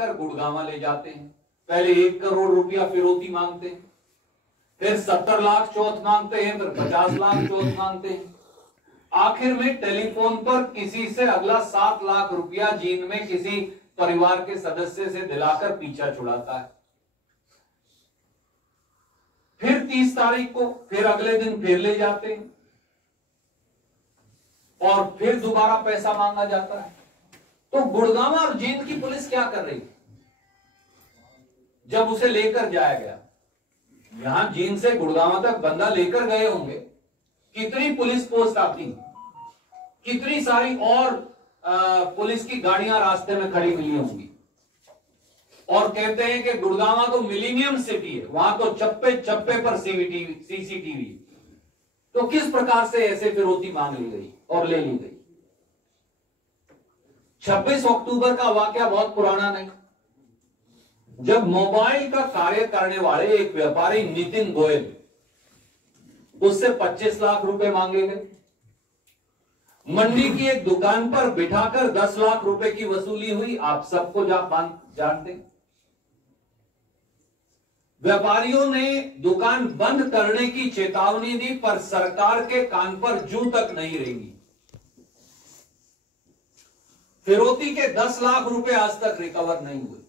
गुड़गांवा ले जाते हैं। पहले 1 करोड़ रुपया फिरौती मांगते हैं, फिर 70 लाख चौथ मांगते हैं, फिर 50 लाख चौथ मांगते हैं। आखिर में टेलीफोन पर किसी से अगला 7 लाख रुपया जींद में किसी परिवार के सदस्य से दिलाकर पीछा छुड़ाता है। फिर 30 तारीख को फिर अगले दिन फिर ले जाते हैं और फिर दोबारा पैसा मांगा जाता है। तो गुड़गांवा और जींद की पुलिस क्या कर रही? जब उसे लेकर जाया गया, यहां जींद से गुड़गांवा तक बंदा लेकर गए होंगे, कितनी पुलिस पोस्ट आती, कितनी सारी और पुलिस की गाड़ियां रास्ते में खड़ी हुई होंगी, और कहते हैं कि गुड़गांवा तो मिलीनियम सिटी है, वहां तो चप्पे चप्पे पर सीसीटीवी। तो किस प्रकार से ऐसे फिरौती मांग ली गई और ले ली गई? 26 अक्टूबर का वाकया बहुत पुराना नहीं, जब मोबाइल का कार्य करने वाले एक व्यापारी नितिन गोयल, उससे 25 लाख रुपए मांगे गए। मंडी की एक दुकान पर बिठाकर 10 लाख रुपए की वसूली हुई, आप सबको जानते हैं। व्यापारियों ने दुकान बंद करने की चेतावनी दी, पर सरकार के कान पर जूं तक नहीं रेंगी। फिरौती के 10 लाख रुपए आज तक रिकवर नहीं हुए।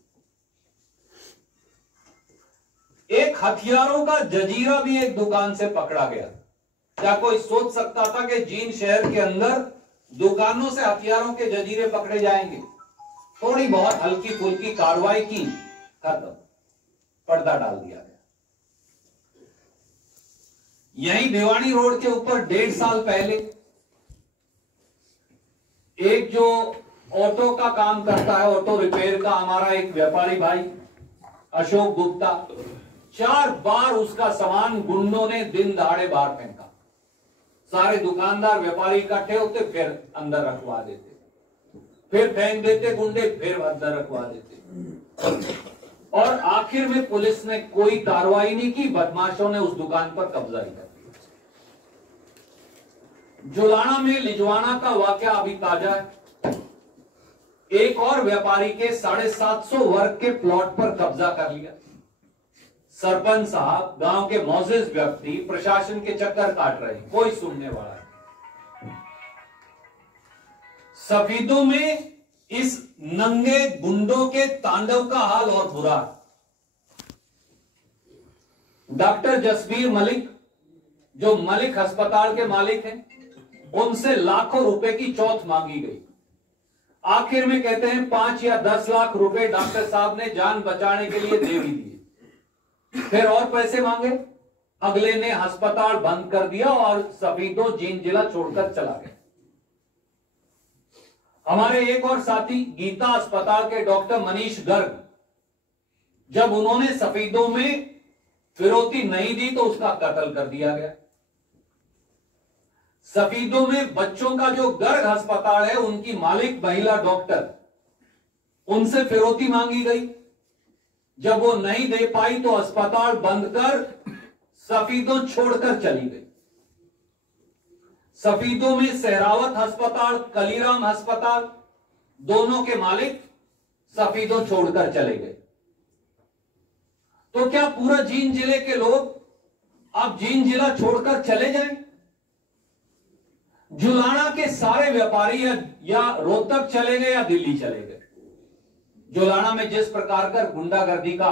एक हथियारों का जजीरा भी एक दुकान से पकड़ा गया। क्या कोई सोच सकता था कि जींद शहर के अंदर दुकानों से हथियारों के जजीरे पकड़े जाएंगे? थोड़ी बहुत हल्की फुल्की कार्रवाई की, खत्म, पर्दा डाल दिया गया। यही भिवानी रोड के ऊपर 1.5 साल पहले एक जो ऑटो का काम करता है, ऑटो रिपेयर का, हमारा एक व्यापारी भाई अशोक गुप्ता, 4 बार उसका सामान गुंडों ने दिन दहाड़े बाहर फेंका। सारे दुकानदार व्यापारी इकट्ठे होते, फिर अंदर रखवा देते, फिर फेंक देते गुंडे, फिर अंदर रखवा देते, और आखिर में पुलिस ने कोई कार्रवाई नहीं की। बदमाशों ने उस दुकान पर कब्जा ही कर लिया। जुलाना में लिजवाना का वाकया अभी ताजा है। एक और व्यापारी के 750 वर्ग के प्लॉट पर कब्जा कर लिया। सरपंच साहब, गांव के मौजिज व्यक्ति प्रशासन के चक्कर काट रहे हैं, कोई सुनने वाला नहीं। सफीदों में इस नंगे गुंडों के तांडव का हाल और बुरा। डॉक्टर जसबीर मलिक, जो मलिक अस्पताल के मालिक हैं, उनसे लाखों रुपए की चौथ मांगी गई। आखिर में कहते हैं 5 या 10 लाख रुपए डॉक्टर साहब ने जान बचाने के लिए दे भी दिए। फिर और पैसे मांगे, अगले ने अस्पताल बंद कर दिया और सफीदों जींद जिला छोड़कर चला गया। हमारे एक और साथी गीता अस्पताल के डॉक्टर मनीष गर्ग, जब उन्होंने सफीदों में फिरौती नहीं दी तो उसका कत्ल कर दिया गया। सफीदों में बच्चों का जो गर्ग अस्पताल है, उनकी मालिक महिला डॉक्टर, उनसे फिरौती मांगी गई। जब वो नहीं दे पाई तो अस्पताल बंद कर सफीदों छोड़कर चली गई। सफीदों में सहरावत अस्पताल, कलीराम अस्पताल, दोनों के मालिक सफीदों छोड़कर चले गए। तो क्या पूरा जींद जिले के लोग अब जींद जिला छोड़कर चले जाएं? जुलाना के सारे व्यापारी या रोहतक चले गए या दिल्ली चले गए। जुलाना में जिस प्रकार का गुंडागर्दी का